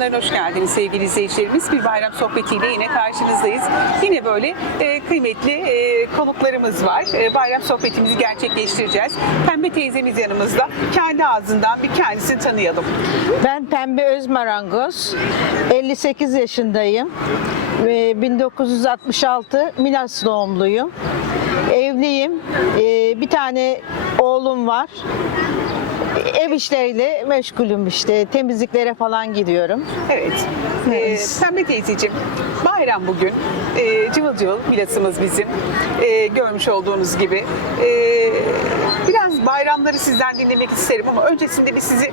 Ekranlarına hoş geldiniz sevgili izleyicilerimiz. Bir bayram sohbetiyle yine karşınızdayız. Yine böyle e, kıymetli e, konuklarımız var. E, bayram sohbetimizi gerçekleştireceğiz. Pembe teyzemiz yanımızda. Kendi ağzından bir kendisini tanıyalım. Ben Pembe Özmarangoz. 58 yaşındayım. Ve 1966 Milas doğumluyum. Evliyim. Ee, Bir tane oğlum var. Ev işleriyle meşgulüm işte. Temizliklere falan gidiyorum. Evet. E, Evet. Pembe teyzeciğim, bayram bugün. E, cıvıl cıvıl bilasımız bizim. E, görmüş olduğunuz gibi. E, biraz bayramları sizden dinlemek isterim ama öncesinde bir sizi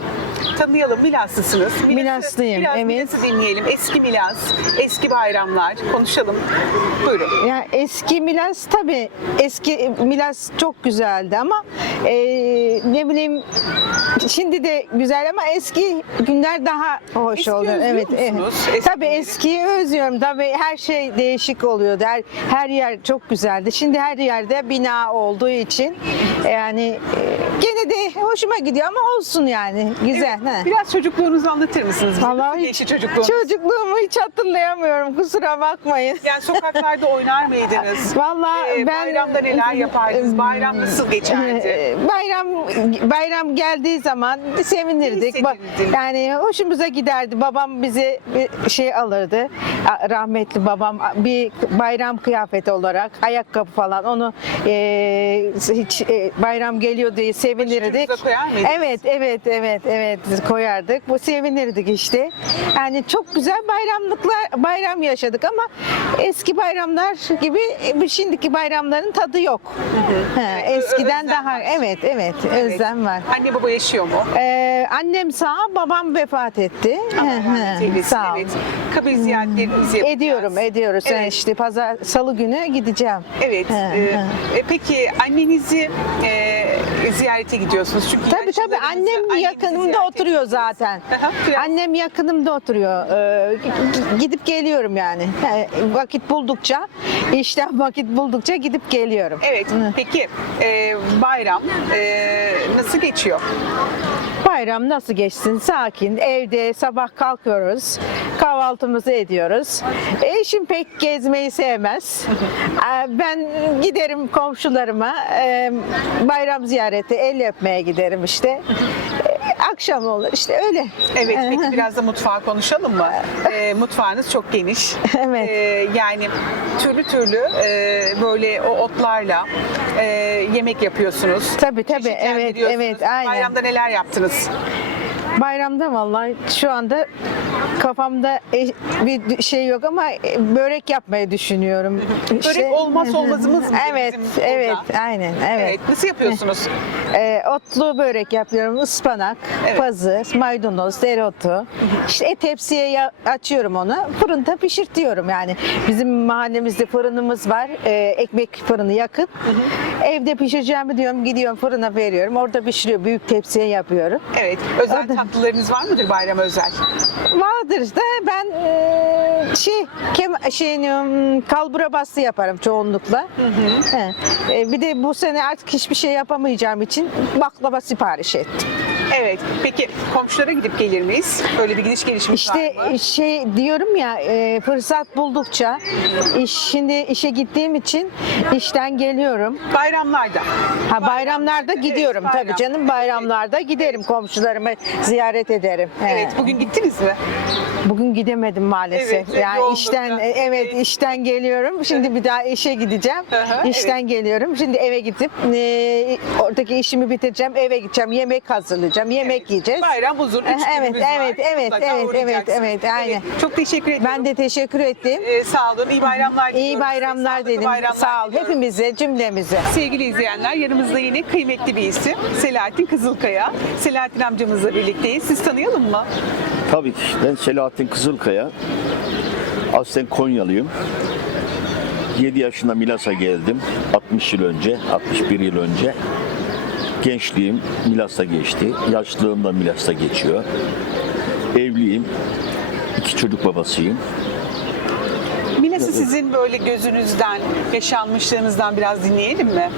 tanıyalım. Milaslısınız. Milas'ı- Milaslıyım, biraz evet. Milas'ı dinleyelim. Eski Milas, eski bayramlar konuşalım. Buyurun. Ya eski Milas tabii eski Milas çok güzeldi ama e, ne bileyim şimdi de güzel ama eski günler daha hoş Eski özlüyor Evet, evet. musunuz eski Tabii günleri? eskiyi özlüyorum. Tabii her şey değişik oluyordu. Her, her yer çok güzeldi. Şimdi her yerde bina olduğu için yani e, gene de hoşuma gidiyor ama olsun yani. Güzel. He. Biraz çocukluğunuzu anlatır mısınız? bize? Nasıl Vallahi geçti çocukluğunuz? Çocukluğumu hiç hatırlayamıyorum. Kusura bakmayın. Yani sokaklarda oynar mıydınız? Vallahi Ee, ben bayramda neler yapardınız? Bayram nasıl geçerdi? Ee, Bayram bayram geldiği zaman sevinirdik. Ba- hissedinirdin. Yani hoşumuza giderdi. Babam bize bir şey alırdı. A- Rahmetli babam bir bayram kıyafeti olarak ayakkabı falan onu e, hiç e, bayram geliyor diye sevinirdik. Koyar mıydınız? Evet, evet, evet, evet koyardık. Bu sevinirdik işte. Yani çok güzel bayramlıklar bayram yaşadık ama eski bayramlar gibi e, şimdiki bayramların tadı yok. Ha, Evet, eskiden özlem daha var. evet, evet, özlem var. Anne baba yaşıyor mu? Ee, annem sağ, babam vefat etti. Allah Hı hı, rahmet eylesin, sağ ol. Evet. Kabir ziyaretlerimizi yapacağız. Ediyorum, ediyoruz. Yani Evet. işte pazar, salı günü gideceğim. Evet. Hı, e, e, peki annenizi e, ziyarete gidiyorsunuz. Çünkü Tabii tabii annem yakınımda oturuyor zaten. Aha, biraz- Annem yakınımda oturuyor. Ee, gidip geliyorum yani. Vakit buldukça, işten vakit buldukça gidip geliyorum. Evet. Hı. Peki e, bayram e, nasıl geçiyor? Bayram nasıl geçsin? Sakin. Evde sabah kalkıyoruz. Kahvaltımızı ediyoruz. Eşim pek gezmeyi sevmez. Ee, Ben giderim komşularıma. e, Bayram ziyareti, el öpmeye giderim işte. E, Akşam olur işte öyle. Evet, peki biraz da mutfağı konuşalım mı? Ee, mutfağınız çok geniş. Evet. Ee, yani türlü türlü e, böyle o otlarla e, yemek yapıyorsunuz. Tabii tabii. Evet, evet, aynen. Bayramda neler yaptınız? Bayramda vallahi şu anda kafamda e- bir şey yok ama e, börek yapmayı düşünüyorum. Börek olmaz olmazımız mı Evet, bizim burada? evet, aynen, evet. Nasıl yapıyorsunuz? Ee, otlu börek yapıyorum. Ispanak, Evet. pazı, maydanoz, dereotu. İşte e, tepsiye açıyorum onu. Fırında pişirtiyorum yani. Bizim mahallemizde fırınımız var. Ee, ekmek fırını yakın. Evde pişireceğimi diyorum. Gidiyorum fırına veriyorum. Orada pişiriyor. Büyük tepsiye yapıyorum. Evet. Özel Orada- tatlılarınız var mıdır bayram özel? Vardır da ben e, şey kem şey hmm, kalbura bastı yaparım çoğunlukla. He. E, bir de bu sene artık hiçbir şey yapamayacağım için baklava sipariş ettim. Evet. Peki komşulara gidip gelir miyiz? Öyle bir gidiş gelişimiz İşte var mı? şey diyorum ya e, fırsat buldukça iş, şimdi işe gittiğim için işten geliyorum. Bayramlarda. Ha bayramlarda evet, gidiyorum bayram. tabii canım bayramlarda giderim komşularımı ziyaret ederim. He. Evet. Bugün gittiniz mi? Bugün gidemedim maalesef. Evet, yani işten e, evet Evet. işten geliyorum. Şimdi bir daha işe gideceğim. Aha, işten geliyorum. Şimdi eve gidip e, oradaki işimi bitireceğim. Eve gideceğim. Yemek hazırlayacağım. Yemek yiyeceğiz. Bayram uzun. Üç Evet, günümüz var. evet, evet, Mutlaka evet, evet, uğrayacaksınız. evet, aynen. Çok teşekkür ederim. Ben de teşekkür ettim. Ee, sağ olun. İyi bayramlar diliyorum. İyi size. bayramlar Sağlıklı dedim. bayramlar Sağ ol. diliyorum. Hepimize, cümlemize. Sevgili izleyenler yanımızda yine kıymetli bir isim Selahattin Kızılkaya. Selahattin amcamızla birlikteyiz. Siz tanıyalım mı? Tabii ki. Ben Selahattin Kızılkaya. Aslen Konyalıyım. 7 yaşında Milas'a geldim. 60 yıl önce, 61 yıl önce. Gençliğim Milas'ta geçti. Yaşlılığım da Milas'ta geçiyor. Evliyim. İki çocuk babasıyım. Milas'ı sizin böyle gözünüzden, yaşanmışlığınızdan biraz dinleyelim mi?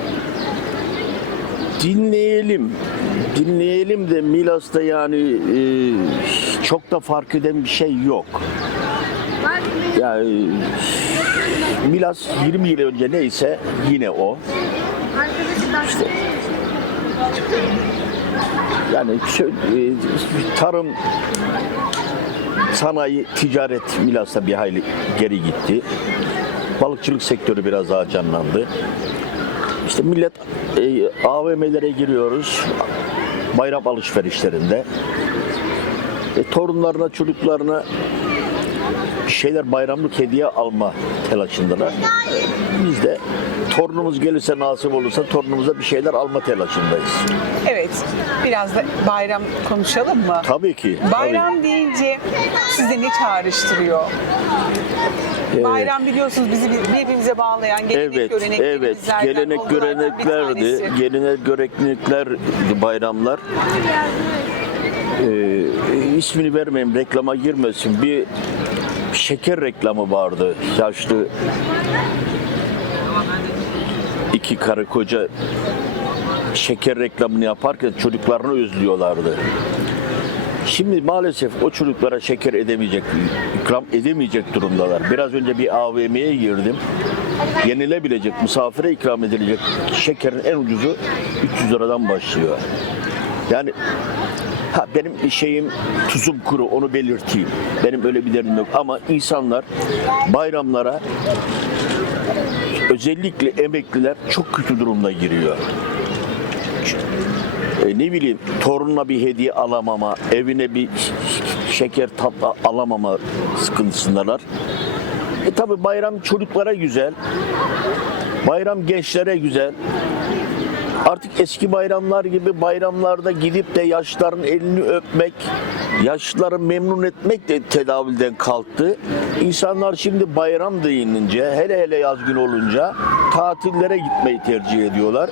dinleyelim. Dinleyelim de Milas'ta yani e, çok da fark eden bir şey yok. Yani Milas 20 yıl önce neyse yine o. İşte yani e, tarım sanayi, ticaret Milas'ta bir hayli geri gitti. Balıkçılık sektörü biraz daha canlandı. İşte millet e, AVM'lere giriyoruz. Bayram alışverişlerinde. E, torunlarına, çocuklarına şeyler bayramlık hediye alma telaşındalar. Biz de torunumuz gelirse nasip olursa torunumuza bir şeyler alma telaşındayız. Evet. Biraz da bayram konuşalım mı? Tabii ki. tabii. Bayram deyince size ne çağrıştırıyor? Ee, Bayram biliyorsunuz bizi birbirimize bağlayan gelenek Evet, evet. Gelenek göreneklerdi. Gelenek göreneklerdi bayramlar. Ee, ismini vermeyeyim, reklama girmesin. Bir şeker reklamı vardı. Yaşlı iki karı koca şeker reklamını yaparken çocuklarını özlüyorlardı. Şimdi maalesef o çocuklara şeker edemeyecek, ikram edemeyecek durumdalar. Biraz önce bir AVM'ye girdim. Yenilebilecek, misafire ikram edilecek şekerin en ucuzu 300 liradan başlıyor. Yani ha benim şeyim tuzum kuru onu belirteyim. Benim öyle bir derdim yok ama insanlar bayramlara özellikle emekliler çok kötü durumda giriyor e, ne bileyim torununa bir hediye alamama, evine bir şeker tatlı alamama sıkıntısındalar. E tabi bayram çocuklara güzel. Bayram gençlere güzel. Artık eski bayramlar gibi bayramlarda gidip de yaşların elini öpmek, yaşlıları memnun etmek de tedavülden kalktı. İnsanlar şimdi bayram deyinince, hele hele yaz günü olunca tatillere gitmeyi tercih ediyorlar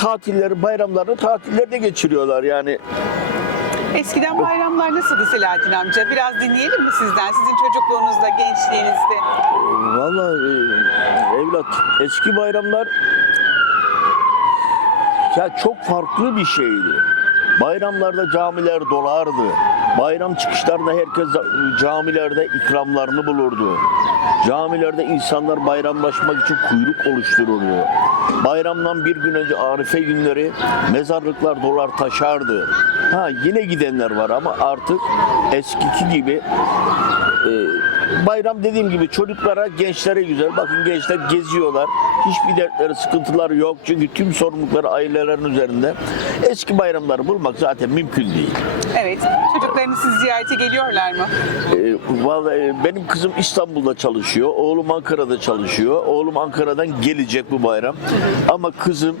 tatilleri, bayramlarını tatillerde geçiriyorlar yani. Eskiden bayramlar nasıldı Selahattin amca? Biraz dinleyelim mi sizden? Sizin çocukluğunuzda, gençliğinizde. Vallahi e, evlat eski bayramlar ya çok farklı bir şeydi. Bayramlarda camiler dolardı. Bayram çıkışlarında herkes camilerde ikramlarını bulurdu. Camilerde insanlar bayramlaşmak için kuyruk oluştururdu. Bayramdan bir gün önce Arife günleri mezarlıklar dolar taşardı. Ha yine gidenler var ama artık eskiki gibi e, bayram dediğim gibi çocuklara, gençlere güzel. Bakın gençler geziyorlar. Hiçbir dertleri, sıkıntıları yok. Çünkü tüm sorumlulukları ailelerin üzerinde. Eski bayramları bulmak zaten mümkün değil. Evet. Çocuklarınız sizi ziyarete geliyorlar mı? E, vallahi benim kızım İstanbul'da çalışıyor. Oğlum Ankara'da çalışıyor. Oğlum Ankara'dan gelecek bu bayram. Ama kızım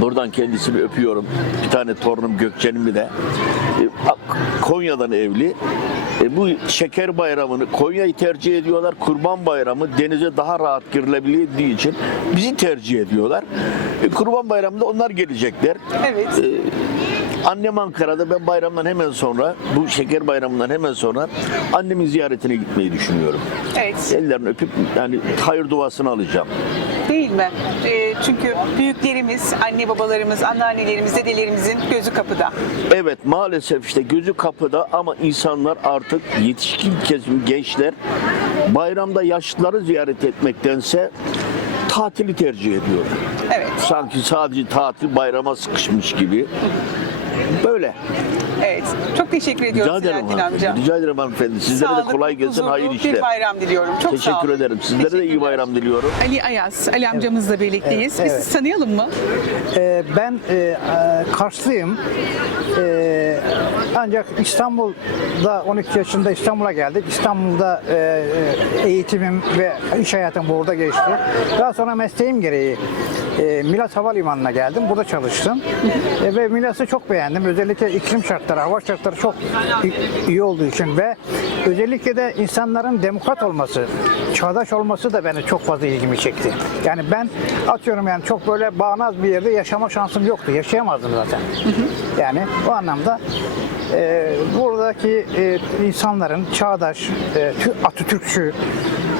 Buradan kendisini öpüyorum. Bir tane torunum Gökçen'imi de. E, Konya'dan evli. E, bu şeker bayramını Konya'yı tercih ediyorlar. Kurban bayramı denize daha rahat girilebildiği için bizi tercih ediyorlar. E, Kurban bayramında onlar gelecekler. Evet. Annem Ankara'da ben bayramdan hemen sonra bu şeker bayramından hemen sonra annemin ziyaretine gitmeyi düşünüyorum. Evet. Ellerini öpüp yani hayır duasını alacağım. Değil mi? Ee, çünkü büyüklerimiz, anne babalarımız, anneannelerimiz, dedelerimizin gözü kapıda. Evet maalesef işte gözü kapıda ama insanlar artık yetişkin kesim gençler bayramda yaşlıları ziyaret etmektense tatili tercih ediyor. Evet. Sanki sadece tatil bayrama sıkışmış gibi. Böyle. Evet. Çok teşekkür ediyorum Rica ederim Selahattin amca. hanımefendi. Rica ederim hanımefendi. Sizlere de Sağlıklı, kolay gelsin, huzurlu hayırlı Bir işler. bayram diliyorum. Çok sağ Teşekkür olun. ederim. Sizlere de iyi Teşekkürler. bayram diliyorum. Ali Ayaz, Ali amcamızla birlikteyiz. Biz evet. sizi tanıyalım mı? Ee, ben e, e, Karslıyım. Ee, ancak İstanbul'da 12 yaşında İstanbul'a geldik. İstanbul'da e, e, eğitimim ve iş hayatım burada geçti. Daha sonra mesleğim gereği e, Milas Havalimanı'na geldim. Burada çalıştım. E, ve Milas'ı çok beğendim. Özellikle iklim şartları, hava hava şartları çok iyi olduğu için ve özellikle de insanların demokrat olması, çağdaş olması da beni çok fazla ilgimi çekti. Yani ben atıyorum yani çok böyle bağnaz bir yerde yaşama şansım yoktu. Yaşayamazdım zaten. Yani o anlamda e, buradaki e, insanların çağdaş, e, tü- Atatürkçü,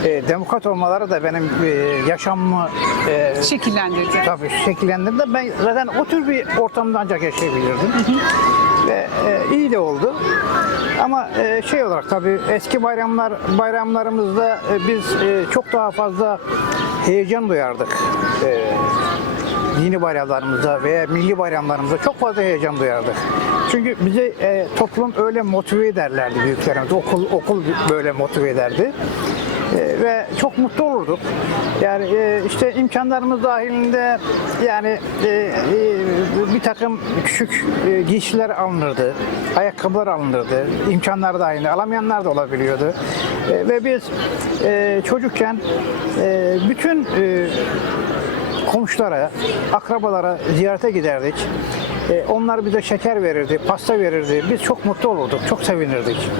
e, demokrat olmaları da benim e, yaşamımı e, Şekillendirdi. tabii şekillendirdi. Ben zaten o tür bir ortamda ancak yaşayabilirdim. Ve e, iyi de oldu. Ama e, şey olarak tabii eski bayramlar bayramlarımızda e, biz e, çok daha fazla heyecan duyardık. E, dini bayramlarımızda veya milli bayramlarımızda çok fazla heyecan duyardık. Çünkü bize e, toplum öyle motive ederlerdi büyüklerimiz. Okul okul böyle motive ederdi. E, ve çok mutlu olurduk. Yani e, işte imkanlarımız dahilinde yani e, e, bir takım küçük e, giysiler alınırdı, ayakkabılar alınırdı, imkanlar dahilinde alamayanlar da olabiliyordu. E, ve biz e, çocukken e, bütün e, komşulara, akrabalara ziyarete giderdik. E, onlar bize şeker verirdi, pasta verirdi. Biz çok mutlu olurduk, çok sevinirdik.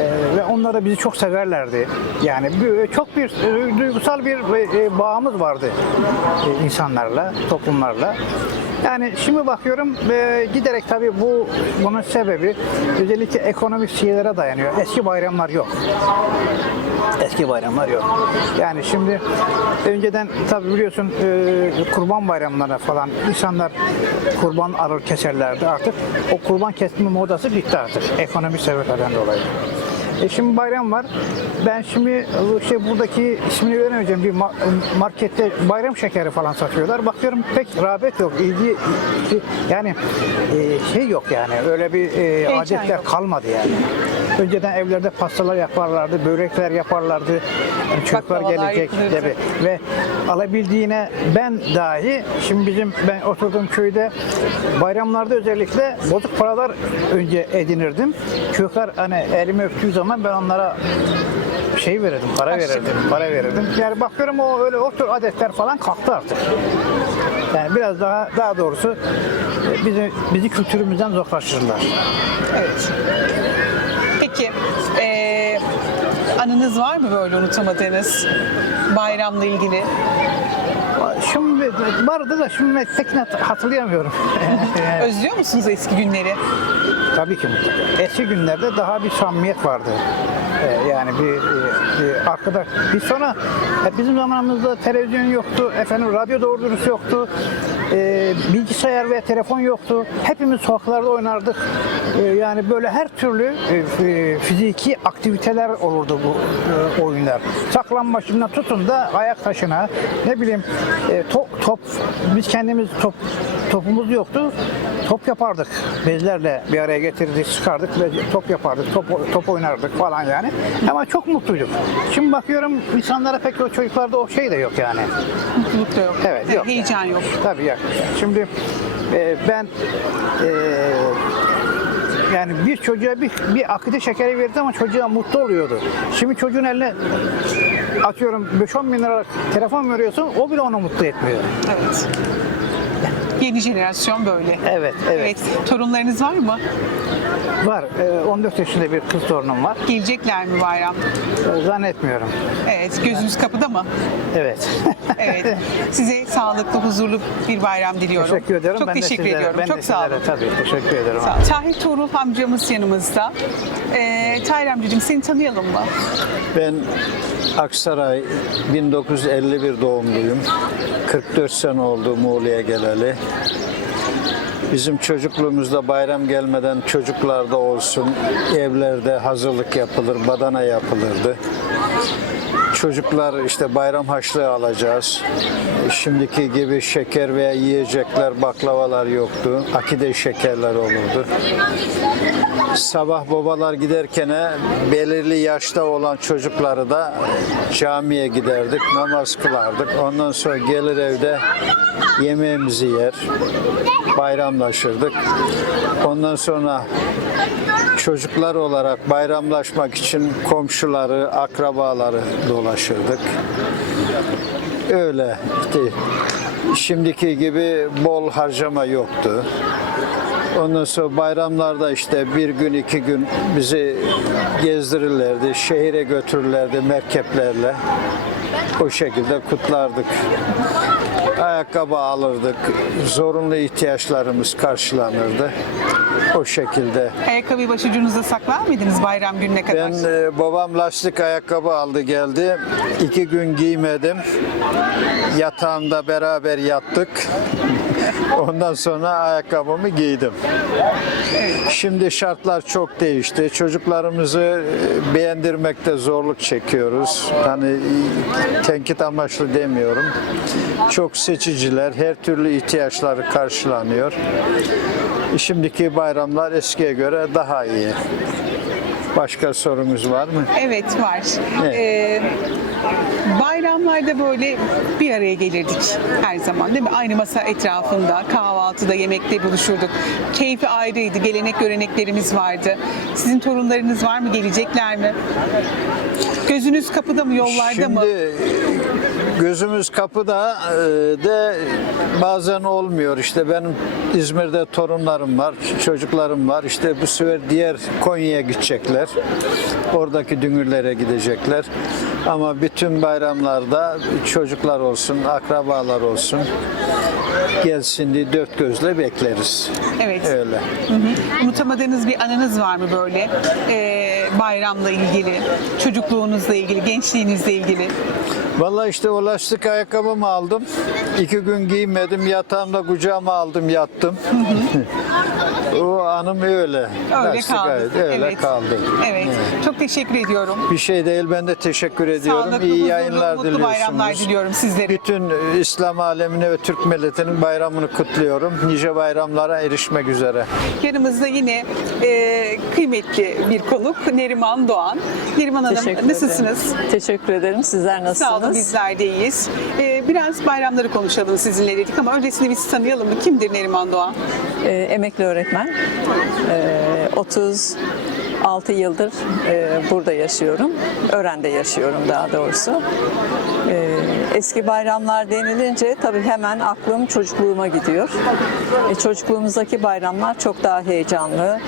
E, ve onlar da bizi çok severlerdi. Yani bir- çok bir e, duygusal bir e, bağımız vardı e, insanlarla, toplumlarla. Yani şimdi bakıyorum e, giderek tabii bu bunun sebebi özellikle ekonomik şeylere dayanıyor. Eski bayramlar yok. Eski bayramlar yok. Yani şimdi önceden tabii biliyorsun e, kurban bayramlarına falan insanlar kurban alır keserlerdi artık. O kurban kesme modası bitti artık ekonomik sebeplerden dolayı. E şimdi bayram var. Ben şimdi şey buradaki ismini veremeyeceğim bir ma- markette bayram şekeri falan satıyorlar. Bakıyorum pek rağbet yok. ilgi yani e, şey yok yani. Öyle bir e, adetler yok. kalmadı yani. Önceden evlerde pastalar yaparlardı, börekler yaparlardı. Yani çocuklar gelecek tabii. ve alabildiğine ben dahi şimdi bizim ben oturduğum köyde bayramlarda özellikle bozuk paralar önce edinirdim. Çocuklar hani elimi öptüğü zaman ben onlara şey verirdim, para Harçlık. verirdim, para verirdim. Yani bakıyorum o öyle o tür adetler falan kalktı artık. Yani biraz daha daha doğrusu e, bizi bizi kültürümüzden uzaklaştırdılar. Evet. Peki, eee, anınız var mı böyle unutamadığınız bayramla ilgili? Şimdi vardı da şimdi net hatırlayamıyorum. Özlüyor musunuz eski günleri? Tabii ki mutlaka. Eski günlerde daha bir samimiyet vardı. Ee, yani bir, bir arkadaş. Biz sonra e, bizim zamanımızda televizyon yoktu, efendim radyo doğru dürüst yoktu, e, bilgisayar ve telefon yoktu. Hepimiz sokaklarda oynardık. E, yani böyle her türlü e, e, fiziki aktiviteler olurdu bu oyunlar. Saklanmaçından tutun da ayak taşına, ne bileyim top, top, biz kendimiz top topumuz yoktu. Top yapardık. Bezlerle bir araya getirdik, çıkardık ve top yapardık. Top, top oynardık falan yani. Ama çok mutluyduk. Şimdi bakıyorum insanlara pek o çocuklarda o şey de yok yani. Mutluluk da yok. Evet, yok. Heyecan yok. Tabii yok. Şimdi e, ben e, yani bir çocuğa bir, bir akide şekeri verdi ama çocuğa mutlu oluyordu. Şimdi çocuğun eline atıyorum 5-10 bin liralık telefon veriyorsun o bile onu mutlu etmiyor. Evet. Yeni jenerasyon böyle. Evet, evet. Torunlarınız var mı? Var. e, 14 yaşında bir kız torunum var. Gelecekler mi bayram? E, Zannetmiyorum. Evet. Gözünüz kapıda mı? Evet. Evet. Size sağlıklı, huzurlu bir bayram diliyorum. teşekkür ederim. Çok ben de teşekkür sizlere- ediyorum. Ben Çok sağ olun. sizlere Tabii teşekkür ederim. Sağ olun. Tahir Tuğrul amcamız yanımızda. Ee, Tahir amcacığım seni tanıyalım mı? Ben Aksaray 1951 doğumluyum. 44 sene oldu Muğla'ya geleli. Bizim çocukluğumuzda bayram gelmeden çocuklarda olsun evlerde hazırlık yapılır, badana yapılırdı. Çocuklar işte bayram haşlığı alacağız. Şimdiki gibi şeker veya yiyecekler, baklavalar yoktu. Akide şekerler olurdu. Sabah babalar giderken belirli yaşta olan çocukları da camiye giderdik, namaz kılardık. Ondan sonra gelir evde yemeğimizi yer, bayramlaşırdık. Ondan sonra çocuklar olarak bayramlaşmak için komşuları, akrabaları dolaşırdık. Öyle şimdiki gibi bol harcama yoktu. Ondan sonra bayramlarda işte bir gün iki gün bizi gezdirirlerdi. Şehire götürürlerdi merkeplerle. O şekilde kutlardık. Ayakkabı alırdık. Zorunlu ihtiyaçlarımız karşılanırdı. O şekilde. Ayakkabıyı başucunuzda saklar mıydınız bayram gününe kadar? Ben e, babam lastik ayakkabı aldı geldi. İki gün giymedim. Yatağımda beraber yattık. Ondan sonra ayakkabımı giydim. Şimdi şartlar çok değişti. Çocuklarımızı e, beğendirmekte zorluk çekiyoruz. Hani e, tenkit amaçlı demiyorum. Çok seçiciler, her türlü ihtiyaçları karşılanıyor. Şimdiki bayramlar eskiye göre daha iyi. Başka sorunuz var mı? Evet var. Evet. Ee, bayramlarda böyle bir araya gelirdik her zaman değil mi? Aynı masa etrafında, kahvaltıda, yemekte buluşurduk. Keyfi ayrıydı, gelenek göreneklerimiz vardı. Sizin torunlarınız var mı, gelecekler mi? Gözünüz kapıda mı, yollarda mı? Gözümüz kapıda e, de bazen olmuyor. İşte benim İzmir'de torunlarım var, çocuklarım var. İşte bu sefer diğer Konya'ya gidecekler. Oradaki düngürlere gidecekler. Ama bütün bayramlarda çocuklar olsun, akrabalar olsun gelsin diye dört gözle bekleriz. Evet. Öyle. Hı hı. Unutamadığınız bir anınız var mı böyle? Ee, bayramla ilgili, çocukluğunuzla ilgili, gençliğinizle ilgili. Vallahi işte o lastik ayakkabımı aldım. İki gün giymedim. Yatağımda kucağıma aldım yattım. o anım öyle. Öyle Lastik kaldı. Öyle evet. kaldı. Evet. Çok teşekkür ediyorum. Bir şey değil ben de teşekkür ediyorum. Sağlıklı, İyi huzurlu, yayınlar mutlu bayramlar diliyorsunuz. diliyorum sizlere. Bütün e, İslam alemine ve Türk milletinin bayramını kutluyorum. Nice bayramlara erişmek üzere. Yanımızda yine e, kıymetli bir konuk Neriman Doğan. Neriman Hanım Teşekkür nasılsınız? ederim. Teşekkür ederim. Sizler nasılsınız? Sağ olun bizler de iyiyiz. E, biraz bayramları konuşalım sizinle dedik ama öncesinde biz tanıyalım mı? Kimdir Neriman Doğan? Ee, emekli öğretmen. Ee, 36 yıldır e, burada yaşıyorum. Ören'de yaşıyorum daha doğrusu. Ee, eski bayramlar denilince tabii hemen aklım çocukluğuma gidiyor. E, çocukluğumuzdaki bayramlar çok daha heyecanlı,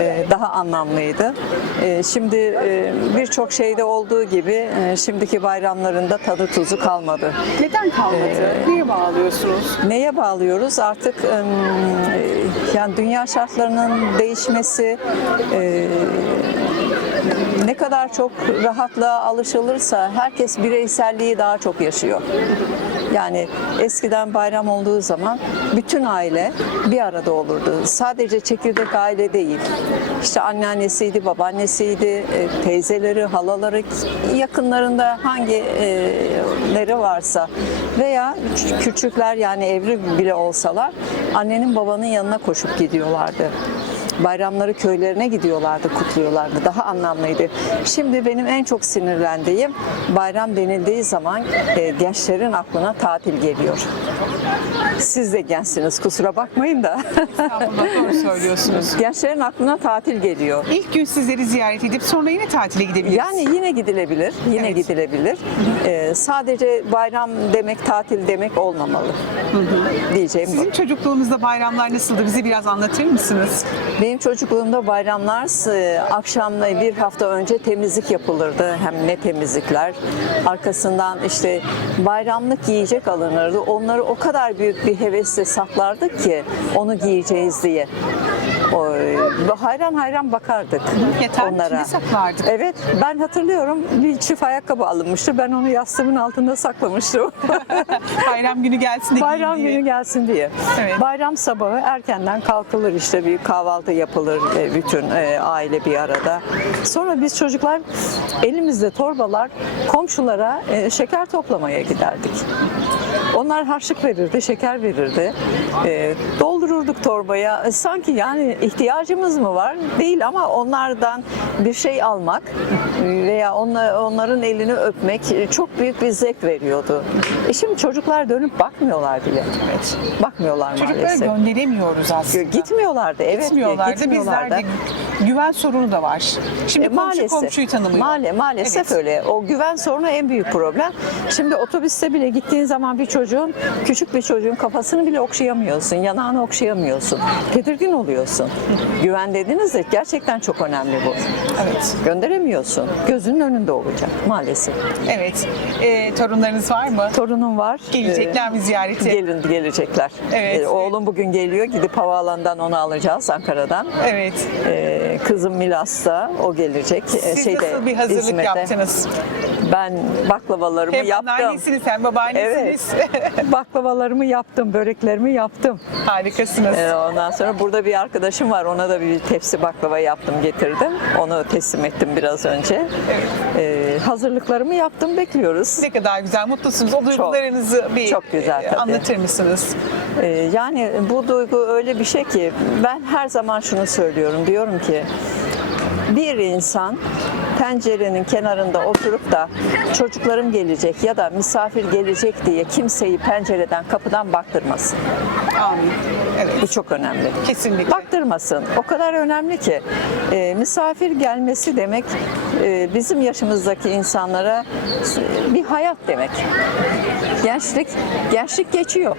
e, daha anlamlıydı. E, şimdi e, birçok şeyde olduğu gibi e, şimdiki bayramlarında tadı tuzu kalmadı. Neden kalmadı? Ee, Neye bağlıyorsunuz? Neye bağlıyoruz? Artık e, yani dünya şartlarının değişmesi e, ne kadar çok rahatlığa alışılırsa herkes bireyselliği daha çok yaşıyor. Yani eskiden bayram olduğu zaman bütün aile bir arada olurdu. Sadece çekirdek aile değil. İşte anneannesiydi, babaannesiydi, e, teyzeleri, halaları, yakınlarında hangileri varsa veya küç- küçükler yani evli bile olsalar annenin babanın yanına koşup gidiyorlardı. Bayramları köylerine gidiyorlardı, kutluyorlardı. Daha anlamlıydı. Şimdi benim en çok sinirlendiğim bayram denildiği zaman e, gençlerin aklına tatil geliyor. Siz de gençsiniz kusura bakmayın da. Estağfurullah doğru söylüyorsunuz. gençlerin aklına tatil geliyor. İlk gün sizleri ziyaret edip sonra yine tatile gidebiliriz. Yani yine gidilebilir, yine Evet. gidilebilir. Ee, sadece bayram demek, tatil demek olmamalı. Diyeceğim bu. Sizin çocukluğunuzda bayramlar nasıldı? Bize biraz anlatır mısınız? Benim çocukluğumda bayramlar e, akşam bir hafta önce temizlik yapılırdı. Hem ne temizlikler. Arkasından işte bayramlık giyecek alınırdı. Onları o kadar büyük bir hevesle saklardık ki onu giyeceğiz diye. O, hayran hayran bakardık Yatağın onlara. saklardık. Evet ben hatırlıyorum bir çift ayakkabı alınmıştı. Ben onu yastığımın altında saklamıştım. Bayram günü gelsin de Bayram diye. günü gelsin diye. Evet. Bayram sabahı erkenden kalkılır işte bir kahvaltı yapılır e, bütün e, aile bir arada. Sonra biz çocuklar elimizde torbalar komşulara e, şeker toplamaya giderdik. Onlar harçlık verirdi, şeker verirdi. E, doldururduk torbaya. Sanki yani ihtiyacımız mı var? Değil ama onlardan bir şey almak veya onlar, onların elini öpmek çok büyük bir zevk veriyordu. E şimdi çocuklar dönüp bakmıyorlar bile. Evet. Bakmıyorlar Çocukları maalesef. gönderemiyoruz aslında. Gitmiyorlardı evet. Gitmiyorlardı. gitmiyorlardı. Bizlerde güven sorunu da var. Şimdi E, komşu komşuyu tanımıyor. Maale, maalesef Evet. öyle. O güven sorunu en büyük problem. Şimdi otobüste bile gittiğin zaman bir çocuğu çocuğun, küçük bir çocuğun kafasını bile okşayamıyorsun, yanağını okşayamıyorsun. Tedirgin oluyorsun. Güven dediğiniz de gerçekten çok önemli bu. Evet. Gönderemiyorsun. Gözünün önünde olacak maalesef. Evet. E, torunlarınız var mı? Torunum var. Gelecekler mi ziyarete? Ee, Gelin gelecekler. Evet. Ee, oğlum bugün geliyor. Gidip havaalanından onu alacağız Ankara'dan. Evet. Ee, kızım Milas'ta o gelecek. Siz nasıl bir hazırlık İzmir'de. yaptınız? Ben baklavalarımı Hem yaptım. anneannesiniz hem babaannesiniz. Baklavalarımı yaptım, böreklerimi yaptım. Harikasınız. Ee, ondan sonra burada bir arkadaşım var. Ona da bir tepsi baklava yaptım, getirdim. Onu teslim ettim biraz önce. Ee, hazırlıklarımı yaptım, bekliyoruz. Ne kadar güzel, mutlusunuz. O duygularınızı bir Çok güzel e, tabii. anlatır mısınız? Ee, yani bu duygu öyle bir şey ki ben her zaman şunu söylüyorum. Diyorum ki bir insan pencerenin kenarında oturup da çocuklarım gelecek ya da misafir gelecek diye kimseyi pencereden kapıdan baktırmasın. Amin. Evet. Bu çok önemli. Kesinlikle. Baktırmasın. O kadar önemli ki e, misafir gelmesi demek e, bizim yaşımızdaki insanlara bir hayat demek. Gençlik, gençlik geçiyor.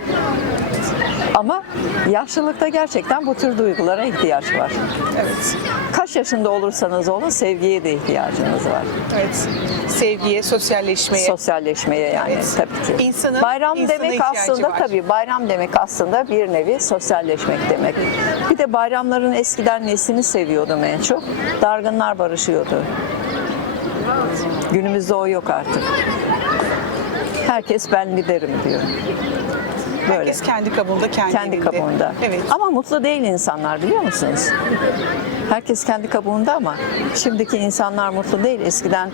Ama yaşlılıkta gerçekten bu tür duygulara ihtiyaç var. Evet. Kaç yaşında olursanız olun sevgiye de ihtiyacınız var. Evet. Sevgiye, sosyalleşmeye. Sosyalleşmeye yani Evet. tabii ki. İnsanın bayram insana demek aslında var. tabii bayram demek aslında bir nevi sosyalleşmek demek. Bir de bayramların eskiden nesini seviyordum en çok? Dargınlar barışıyordu. Günümüzde o yok artık. Herkes ben liderim diyor. Böyle. Herkes kendi kabuğunda, kendi, kendi evinde. kabuğunda. Evet. Ama mutlu değil insanlar biliyor musunuz? Herkes kendi kabuğunda ama şimdiki insanlar mutlu değil. Eskiden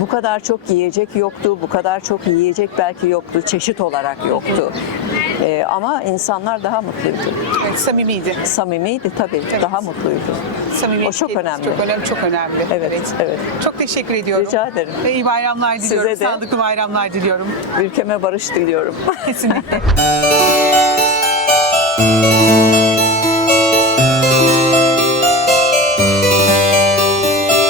bu kadar çok yiyecek yoktu, bu kadar çok yiyecek belki yoktu, çeşit olarak yoktu. Ee, ama insanlar daha mutluydu. evet, samimiydi. Samimiydi tabii, Evet. daha mutluydu. Samimiyet O çok önemli. Çok önemli, çok önemli. Evet, evet. Çok teşekkür ediyorum. Rica ederim. Ve iyi bayramlar diliyorum. Size de. Sağlıklı bayramlar diliyorum. Ülkeme barış diliyorum. Kesinlikle.